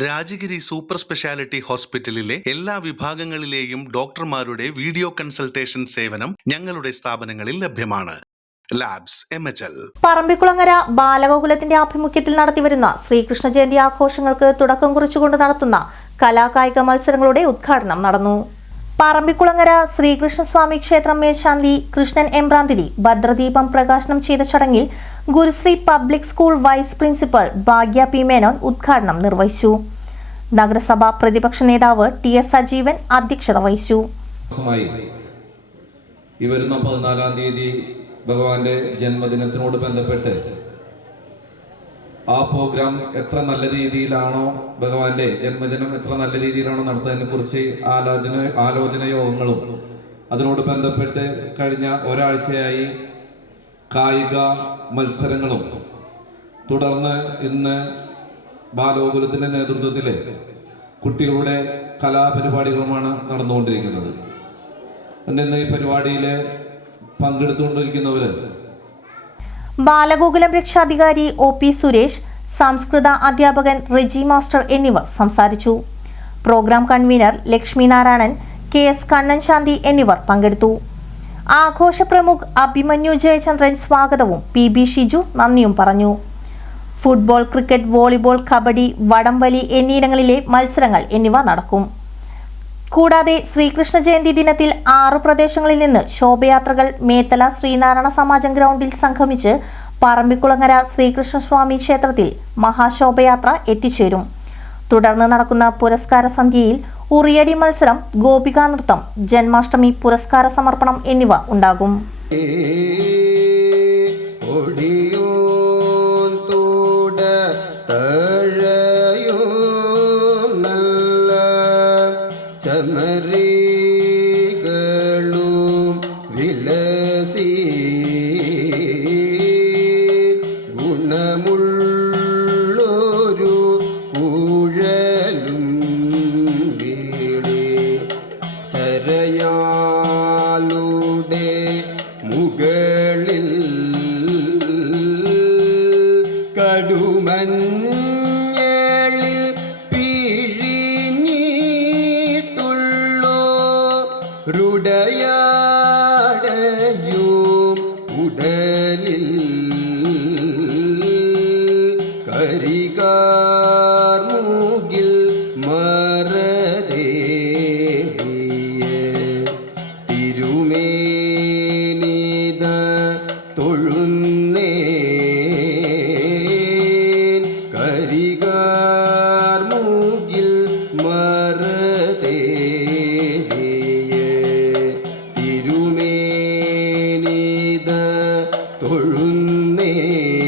Rajagiri super speciality ഹോസ്പിറ്റലിലെ എല്ലാ വിഭാഗങ്ങളിലെയും ഡോക്ടർമാരുടെ വീഡിയോ കൺസൾട്ടേഷൻ സേവനം ഞങ്ങളുടെ സ്ഥാപനങ്ങളിൽ ലഭ്യമാണ്. Labs M H L. Parambikulangara ബാലഗോകുലത്തിന്റെ ആഭിമുഖ്യത്തിൽ നടത്തിവരുന്ന ശ്രീകൃഷ്ണ ജയന്തി ആഘോഷങ്ങൾക്ക് തുടക്കം കുറിച്ചുകൊണ്ട് നടത്തുന്ന കലാകായിക മത്സരങ്ങളുടെ ഉദ്ഘാടനം നടന്നു. പറമ്പിക്കുളങ്ങര ശ്രീകൃഷ്ണസ്വാമി ക്ഷേത്രം മേൽശാന്തി കൃഷ്ണൻ എംബ്രാന്തിരി ഭദ്രദീപം പ്രകാശനം ചെയ്ത ചടങ്ങിൽ Gurusree public school vice principal Bhagya P Menon ഉദ്ഘാടനം നിർവഹിച്ചു. നഗരസഭാ പ്രതിപക്ഷ നേതാവ് ടി എസ് സജീവൻ അധ്യക്ഷത വഹിച്ചു. ഈ വരുന്ന പതിനാലാം തീയതി ഭഗവാന്റെ ജന്മദിനത്തിനോട് ബന്ധപ്പെട്ട് ആ പ്രോഗ്രാം എത്ര നല്ല രീതിയിലാണോ ഭഗവാന്റെ ജന്മദിനം എത്ര നല്ല രീതിയിലാണോ നടത്തുന്നതിനെ കുറിച്ച് ആലോചന ആലോചന യോഗങ്ങളും. അതിനോട് ബന്ധപ്പെട്ട് കഴിഞ്ഞ ഒരാഴ്ചയായി കായിക മത്സരങ്ങളും. തുടർന്ന് ഇന്ന് ബാലോകുലത്തിന്റെ നേതൃത്വത്തിൽ കുട്ടികളുടെ കലാപരിപാടികളുമാണ് നടന്നുകൊണ്ടിരിക്കുന്നത്. ഇന്ന് ഈ പരിപാടിയിൽ പങ്കെടുത്തുകൊണ്ടിരിക്കുന്നവര് ബാലഗോകുലം രക്ഷാധികാരി ഒ പി സുരേഷ് സംസ്കൃത അധ്യാപകൻ റിജി മാസ്റ്റർ എന്നിവർ സംസാരിച്ചു. Program convener Lakshmi Narayanan K S Kannan Shanthi എന്നിവർ പങ്കെടുത്തു. ആഘോഷ പ്രമുഖ് അഭിമന്യു ജയചന്ദ്രൻ സ്വാഗതവും പി ബി ഷിജു നന്ദിയും പറഞ്ഞു. ഫുട്ബോൾ ക്രിക്കറ്റ് വോളിബോൾ കബഡി വടംവലി എന്നീ ഇനങ്ങളിലെ മത്സരങ്ങൾ എന്നിവ നടക്കും. കൂടാതെ ശ്രീകൃഷ്ണ ജയന്തി ദിനത്തിൽ ആറു പ്രദേശങ്ങളിൽ നിന്ന് ശോഭയാത്രകൾ മേത്തല ശ്രീനാരായണ സമാജം ഗ്രൗണ്ടിൽ സംഗമിച്ച് പറമ്പിക്കുളങ്ങര ശ്രീകൃഷ്ണസ്വാമി ക്ഷേത്രത്തിൽ മഹാശോഭയാത്ര എത്തിച്ചേരും. തുടർന്ന് നടക്കുന്ന പുരസ്കാര സന്ധ്യയിൽ ഉറിയടി മത്സരം ഗോപികാനൃത്തം ജന്മാഷ്ടമി പുരസ്കാര സമർപ്പണം എന്നിവ ഉണ്ടാകും. ചമരികളും വിലസി ഗുണമുള്ളൊരു കുഴലും വീളി ചരയാളുടെ മുകളിൽ കടുമഞ്ഞളിൽ രുടയാടയും ഉടലിൽ കരികാർമുകിൽ മറദേവിയ തിരുമേനിത തൊഴുന്നേ കരികാർ മൂകിൽ തിരുമേനിത തൊഴുന്നേ